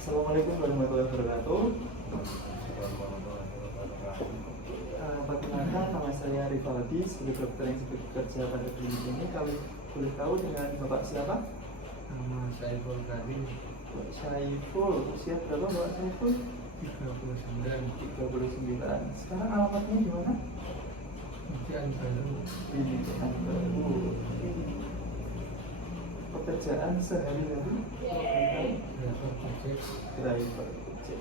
Assalamualaikum warahmatullahi wabarakatuh. Perkenalkan, nama saya Rivaldi, sebagai dokter yang bekerja pada klinik ini. Kami boleh tahu dengan Bapak siapa? Nama Saiful Karim. Pak Saiful, usia berapa Bapak Saiful? 39. Sekarang alamatnya di mana? Ujian baru. Di Pekanbaru. Pekerjaan sehari-hari? Driver ojek. Driver ojek.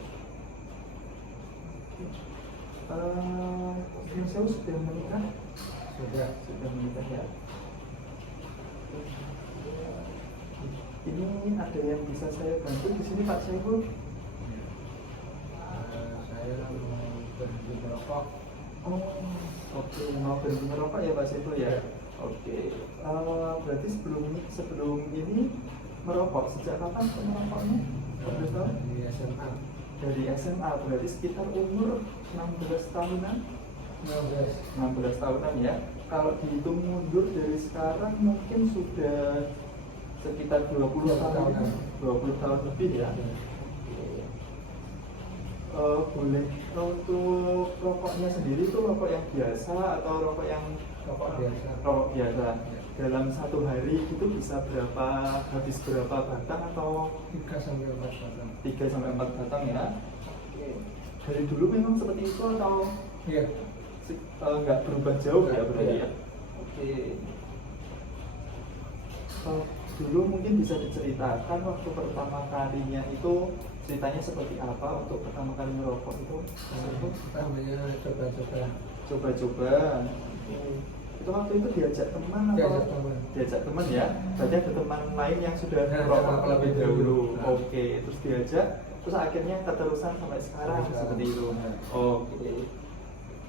Saya sudah menikah? Sudah menikah ya. Ini ada yang bisa saya bantu di sini Pak Saiful? Saya mau berhenti merokok. Oh, oke, mau berhenti merokok ya Pak Saiful ya? Oke, berarti sebelum ini merokok, sejak kapan merokoknya? Boleh tahu? Di SMA. Dari SMA, berarti sekitar umur 16 tahunan? 16 tahunan ya. Kalau dihitung mundur dari sekarang mungkin sudah sekitar 20 tahun, 20 tahun lebih ya. Boleh untuk rokoknya sendiri itu rokok yang biasa atau rokok yang Rokok biasa. Rokok biasa. Dalam satu hari itu bisa habis berapa batang atau 3-4 batang. 3-4 batang ya. Dari dulu memang seperti itu atau Iya. nggak berubah jauh ya berarti Iya. ya? Oke. Dulu mungkin bisa diceritakan waktu pertama kalinya itu ceritanya seperti apa untuk pertama kali merokok itu? Pertamanya coba-coba. Coba-coba. Itu waktu itu diajak teman atau diajak teman ya? Berarti ada teman lain yang sudah merokok lebih dahulu. Oke, terus diajak, terus akhirnya keterusan sampai sekarang seperti itu. Oke.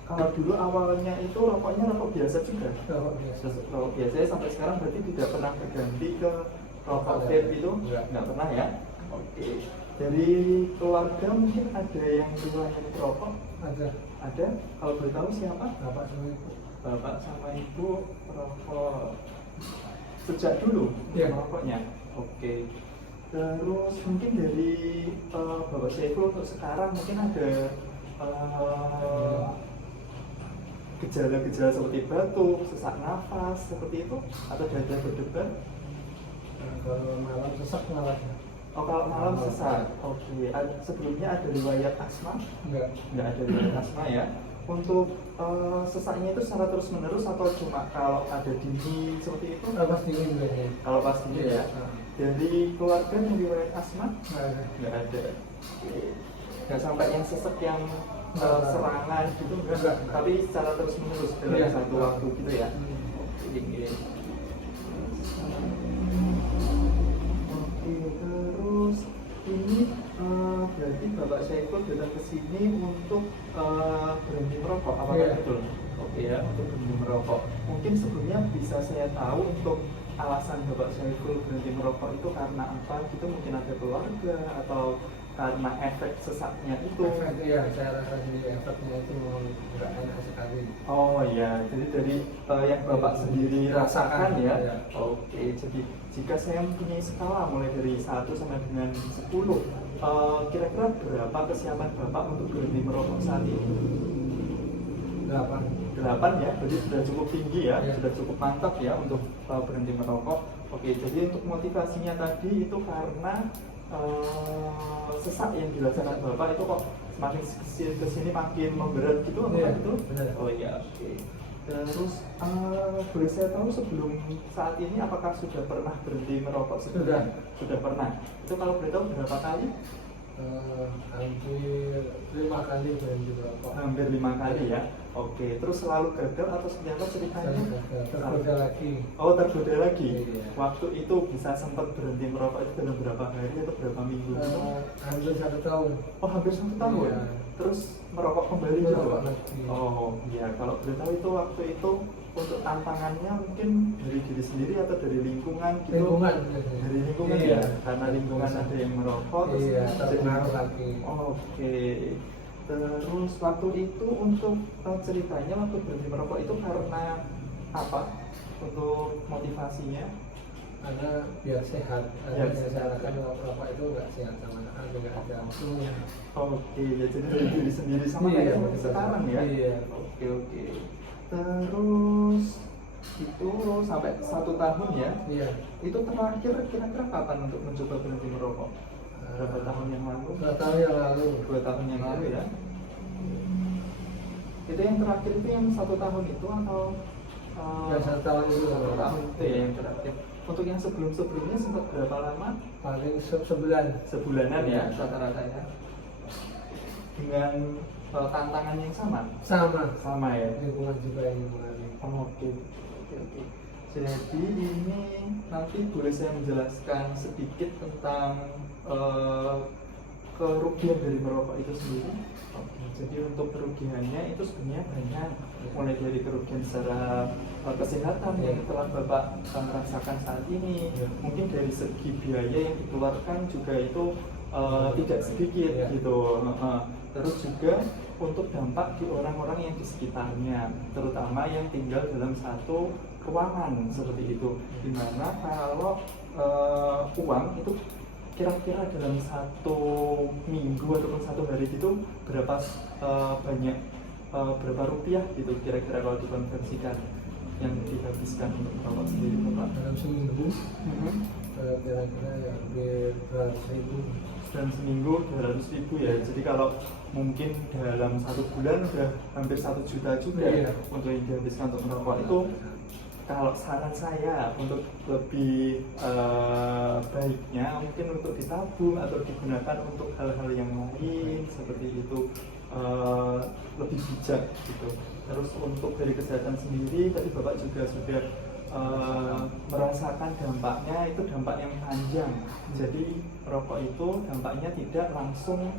Kalau dulu awalnya itu rokoknya rokok biasa juga? Rokok biasa. Rokok biasa sampai sekarang berarti tidak pernah berganti ke rokok vape itu? Nggak pernah ya? Oke. Dari keluarga mungkin ada yang riwayat rokok? Ada? Kalau boleh tahu siapa? Bapak sama ibu. Bapak sama ibu rokok sejak dulu merokoknya? Oke. Terus mungkin dari Bapak Saiful untuk sekarang mungkin ada gejala-gejala seperti batuk, sesak nafas seperti itu atau dada berdebar? Kalau malam sesak malah. Oh, kalau malam sesak. Oke. Sebelumnya ada riwayat asma? Enggak Nggak ada riwayat asma ya. Untuk sesaknya itu secara terus menerus atau cuma kalau ada dingin seperti itu? Pas dingin biasanya. Kalau pas dingin ya. Dari keluarga yang riwayat asma? Nggak ada. Nggak sampai yang sesek yang serangan gitu enggak. Tapi secara terus menerus dalam satu waktu gitu ya. Oke, terus ini berarti Bapak Saiful datang ke sini untuk berhenti merokok, apakah betul? Oke ya, untuk berhenti merokok. Mungkin sebelumnya bisa saya tahu untuk alasan Bapak Saiful berhenti merokok itu karena apa? Gitu mungkin ada keluarga atau karena efek sesaknya itu? Iya, saya rasa sendiri efeknya itu nggak enak sekali. Oh iya, jadi dari yang Bapak sendiri rasakan ya? Oke, jadi jika saya mempunyai skala mulai dari 1 sampai dengan 10, kira-kira berapa kesiapan Bapak untuk berhenti merokok saat ini? 8 ya, jadi sudah cukup tinggi ya, sudah cukup mantap ya untuk berhenti merokok. Oke, jadi untuk motivasinya tadi itu karena sesak yang dirasakan Bapak itu kok semakin kesini makin memberat gitu, apakah itu? Oh iya, oke. Terus boleh saya tahu sebelum saat ini apakah sudah pernah berhenti merokok sebelumnya? Sudah pernah. Itu kalau boleh tahu berapa kali? Hampir 5 kali berhenti merokok. Hampir 5 kali ya. Oke, terus selalu gagal atau seperti apa ceritanya? Tergoda lagi. Oh, tergoda lagi. Iya. Waktu itu bisa sempat berhenti merokok itu dalam berapa hari atau berapa minggu? Hampir 1 tahun. Oh, hampir 1 tahun. Iya. Terus merokok kembali juga? Lagi. Oh, iya. Kalau boleh tahu itu waktu itu untuk tantangannya mungkin dari diri sendiri atau dari lingkungan gitu? Lingkungan. Dari lingkungan Iya. ya? Karena lingkungan ada yang merokok. Iya, terus terpengaruh lagi. Oke. Terus waktu itu untuk ceritanya waktu berhenti merokok itu karena apa? Untuk motivasinya? karena biar sehat. Ya, Karena saya sarankan kalau rokok itu nggak sehat sama sekali, nggak ada untungnya. Oke, ya jadi dari diri sendiri sama kayak sekarang ya. Iya. Oke. Terus itu sampai 1 tahun ya. Iya. Itu terakhir kira-kira kapan untuk mencoba berhenti merokok? Berapa tahun yang lalu? 2 tahun yang lalu. 2 tahun yang lalu ya. Itu yang terakhir itu yang 1 tahun itu atau Yang 1 tahun itu. 1 tahun itu ya yang terakhir. Untuk yang sebelum-sebelumnya sempat berapa lama? Paling sebulan. Sebulanan ya rata-rata ya. Dengan tantangan yang sama? Sama ya. Lingkungan juga yang mengalami. Oke. Jadi ini nanti boleh saya menjelaskan sedikit tentang kerugian dari merokok itu sendiri. Jadi untuk kerugiannya itu sebenarnya banyak, mulai dari kerugian secara kesehatan yang telah Bapak rasakan saat ini, mungkin dari segi biaya yang dikeluarkan juga itu tidak sedikit gitu. Terus juga untuk dampak di orang-orang yang di sekitarnya, terutama yang tinggal dalam satu ruangan seperti itu. Dimana kalau uang itu kira-kira dalam 1 minggu ataupun 1 hari itu berapa banyak berapa rupiah gitu kira-kira kalau dikonversikan yang dihabiskan untuk merokok sendiri Bapak? Dalam seminggu kira-kira ya hampir 200.000. Dalam seminggu 200.000 ya. Jadi kalau mungkin dalam 1 bulan udah hampir 1 juta juga untuk yang dihabiskan untuk merokok itu. Kalau saran saya untuk lebih baiknya mungkin untuk ditabung atau digunakan untuk hal-hal yang lain seperti itu, lebih bijak gitu. Terus untuk dari kesehatan sendiri tadi Bapak juga sudah merasakan dampaknya, itu dampak yang panjang. Jadi rokok itu dampaknya tidak langsung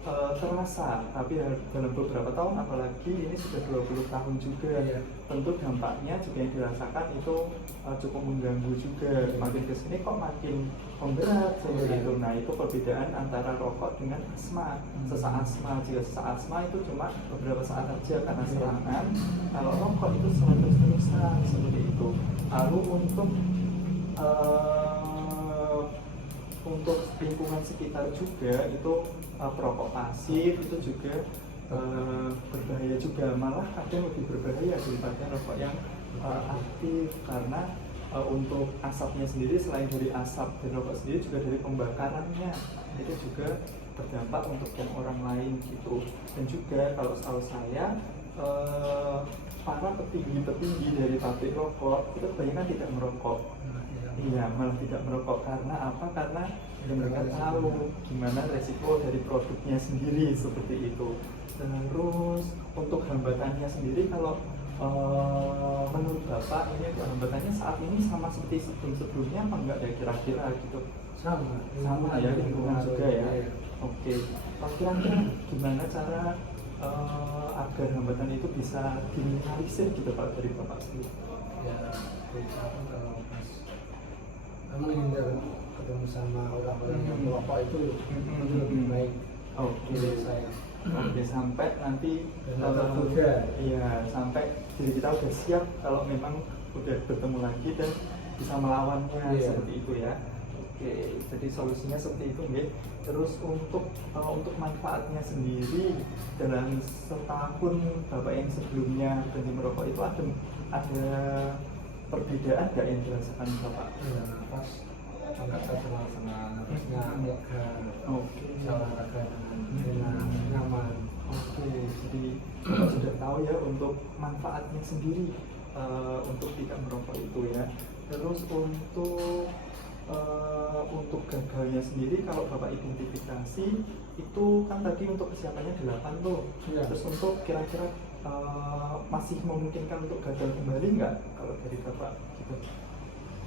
terasa, tapi dalam beberapa tahun, apalagi ini sudah 20 tahun juga, tentu dampaknya juga yang dirasakan itu cukup mengganggu juga. Makin kesini kok makin memberat seperti itu. Nah itu perbedaan antara rokok dengan asma, sesak asma. Jika sesak asma itu cuma beberapa saat saja karena serangan, kalau rokok itu terus-terusan seperti itu. Lalu untuk lingkungan sekitar juga itu perokok pasif itu juga berbahaya juga, malah kadang lebih berbahaya daripada rokok yang aktif, karena untuk asapnya sendiri, selain dari asap dari rokok sendiri juga dari pembakarannya itu juga berdampak untuk yang orang lain gitu. Dan juga kalau setahu saya para petinggi-petinggi dari pabrik rokok itu kebanyakan tidak merokok. Iya, malah tidak merokok. Karena apa? Karena mereka tahu gimana resiko dari produknya sendiri seperti itu. Terus untuk hambatannya sendiri, kalau menurut Bapak ini hambatannya saat ini sama seperti sebelum-sebelumnya apa enggak ya kira-kira gitu? Sama ya, lingkungan juga ya. Oke. Kira-kira gimana cara agar hambatan itu bisa diminimalisir gitu Pak dari Bapak sendiri? Ya, kalau pas kamu menghindar ketemu sama orang-orang yang merokok itu lebih baik. Oke. Saya. Oke, sampai nanti iya, sampai diri kita udah siap kalau memang udah bertemu lagi dan bisa melawannya seperti itu ya. Oke, jadi solusinya seperti itu nih. Terus untuk manfaatnya sendiri dalam setahun Bapak yang sebelumnya berhenti merokok itu ada perbedaan nggak yang dirasakan Bapak? Ya, pas agak senang-senang, harusnya lega, olahraga dengan nyaman. Oke, jadi Bapak sudah tahu ya untuk manfaatnya sendiri untuk tidak merokok itu ya. Terus untuk gagalnya sendiri, kalau Bapak identifikasi itu kan tadi untuk kesiapannya 8 tuh. Terus untuk kira-kira masih memungkinkan untuk gagal kembali nggak kalau dari Bapak gitu?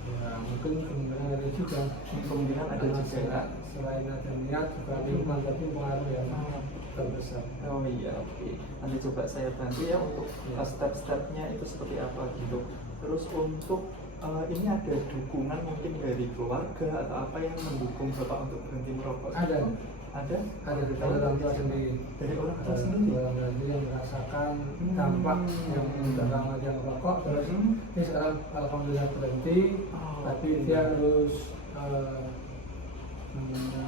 Ya, mungkin kemungkinan ada juga. Kemungkinan ada juga ya. Selain ada niat juga lingkungan, tapi pengaruh yang terbesar. Oh iya, oke. Nanti coba saya bantu ya untuk step-stepnya itu seperti apa gitu. Terus untuk ini ada dukungan mungkin dari keluarga atau apa yang mendukung Bapak untuk berhenti merokok? Ada. Ada? Ada dari orang tua sendiri. Dari orang tua Ada sendiri? orang tua sendiri yang merasakan dampak yang udah lama dia merokok, terus ini sekarang alhamdulillah berhenti, Oh, tapi oke. dia harus namanya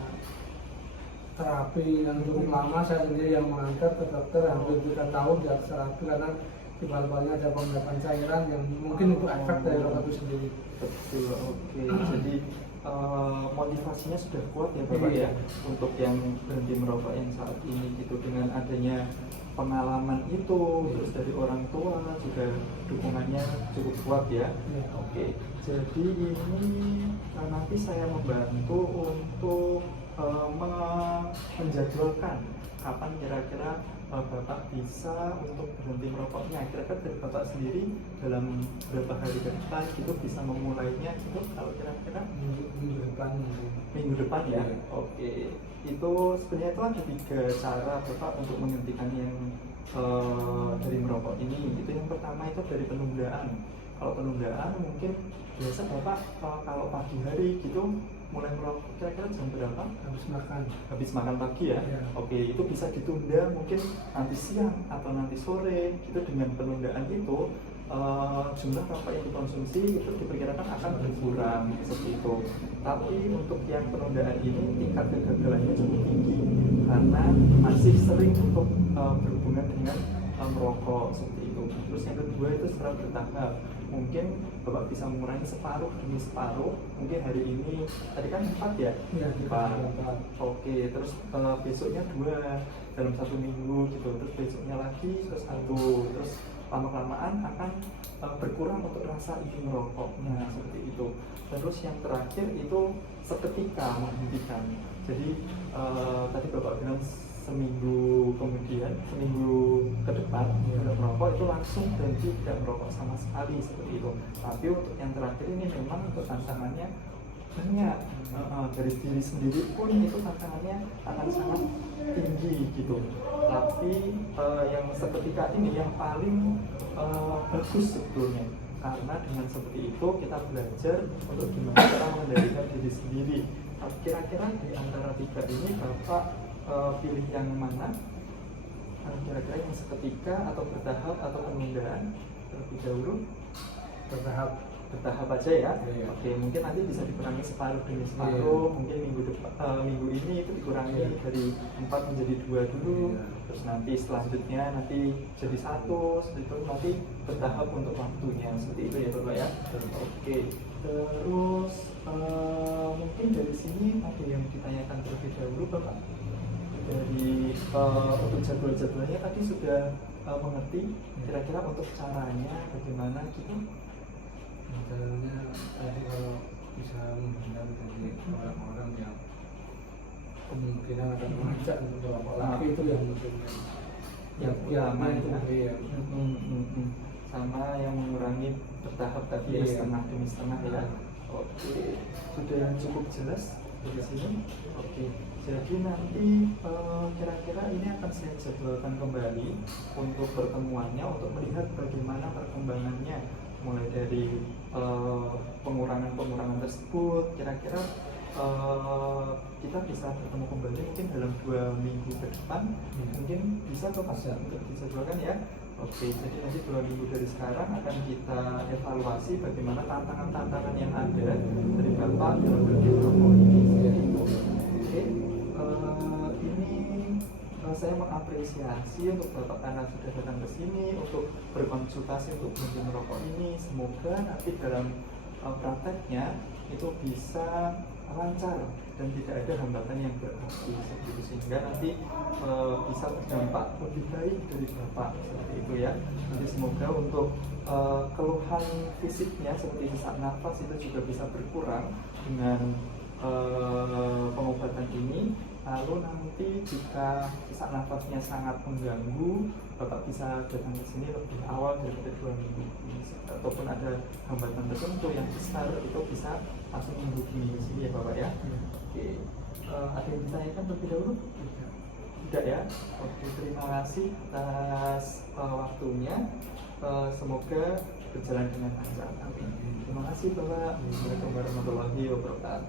terapi yang cukup lama. Saya sendiri yang mengantar ke dokter hampir 3 tahun di atas terapi karena di paru-parunya ada pengendapan cairan yang mungkin itu efek dari rokok itu sendiri. Betul, oke. Jadi motivasinya sudah kuat ya Bapak ya untuk yang berhenti merokok yang saat ini gitu, dengan adanya pengalaman itu, terus dari orang tua juga dukungannya cukup kuat ya. Oke, jadi ini nanti saya membantu untuk menjadwalkan kapan kira-kira Bapak bisa untuk berhenti merokoknya. Kira-kira dari Bapak sendiri dalam berapa hari ke depan itu bisa memulainya itu, kalau kira-kira Minggu depan. minggu depan ya? Iya. Oke, itu sebenarnya itu ada 3 cara Bapak untuk menghentikan yang dari merokok ini. Itu yang pertama itu dari penundaan. Kalau penundaan mungkin biasa Bapak kalau pagi hari gitu mulai merokok kira-kira jam berapa? Habis makan pagi ya? Iya. Oke, itu bisa ditunda mungkin nanti siang atau nanti sore. Itu dengan penundaan itu jumlah rokok yang dikonsumsi itu diperkirakan akan berkurang seperti itu. Tapi untuk yang penundaan ini tingkat kegagalannya cukup tinggi karena masih sering untuk berhubungan dengan merokok seperti itu. Terus yang kedua itu secara bertahap. Mungkin Bapak bisa mengurangi separuh demi separuh. Mungkin hari ini tadi kan 4 ya? Iya, 4. Oke, terus besoknya 2 dalam 1 minggu gitu. Terus besoknya lagi terus 1. Terus lama-kelamaan akan berkurang untuk rasa ingin merokoknya seperti itu. Terus yang terakhir itu seketika menghentikan. Jadi tadi Bapak bilang seminggu kemudian, seminggu ke depan tidak merokok itu langsung berhenti tidak merokok sama sekali seperti itu. Tapi untuk yang terakhir ini memang untuk tantangannya banyak. Dari diri sendiri pun itu tantangannya akan sangat tinggi gitu. Tapi yang seketika ini yang paling bagus sebetulnya, karena dengan seperti itu kita belajar untuk gimana cara mengendalikan diri sendiri. Kira-kira di antara 3 ini Bapak pilih yang mana? Kira-kira yang seketika atau bertahap atau penundaan terlebih dahulu? Bertahap aja ya. Iya. Oke, mungkin nanti bisa dikurangi separuh demi separuh. Mungkin minggu ini itu dikurangi dari 4 menjadi 2 dulu. Iya. Terus nanti selanjutnya nanti jadi 1, seperti itu nanti bertahap untuk waktunya seperti itu ya Bapak ya. Oke. Terus mungkin dari sini ada yang ditanyakan terlebih dahulu Bapak? Dari untuk jadwal-jadwalnya tadi sudah mengerti, kira-kira untuk caranya bagaimana gitu? Caranya tadi kalau bisa menghindar dari orang-orang yang kemungkinan akan mengajak untuk merokok lagi, itu yang mungkin yang utama itu ya. ya. Sama yang mengurangi bertahap tadi ya, Iya. setengah demi setengah ya. Oke, sudah cukup jelas dari sini. Oke, jadi nanti kira-kira ini akan saya jadwalkan kembali untuk pertemuannya untuk melihat bagaimana perkembangannya mulai dari pengurangan tersebut. Kira-kira kita bisa bertemu kembali mungkin dalam 2 minggu ke depan. Mungkin bisa atau Pak untuk dijadwalkan ya. Oke, jadi nanti 2 minggu dari sekarang akan kita evaluasi bagaimana tantangan-tantangan yang ada dari Bapak dalam berhenti merokok ini. Oke, ini saya mengapresiasi untuk Bapak karena sudah datang ke sini untuk berkonsultasi untuk berhenti merokok ini. Semoga nanti dalam prakteknya itu bisa lancar dan tidak ada hambatan yang berarti seperti itu, sehingga nanti bisa berdampak lebih baik dari Bapak seperti itu ya. Jadi semoga untuk keluhan fisiknya seperti sesak nafas itu juga bisa berkurang dengan pengobatan ini. Lalu nanti jika sesak nafasnya sangat mengganggu, Bapak bisa datang ke sini lebih awal daripada 2 minggu ini. Ataupun ada hambatan tertentu yang besar, itu bisa langsung menghubungi sini ya Bapak ya. Oke, ada yang ditanyakan terlebih dahulu? Tidak ya? Oke, terima kasih atas waktunya. Semoga berjalan dengan lancar. Amin. Terima kasih Bapak. Assalamualaikum warahmatullahi wabarakatuh.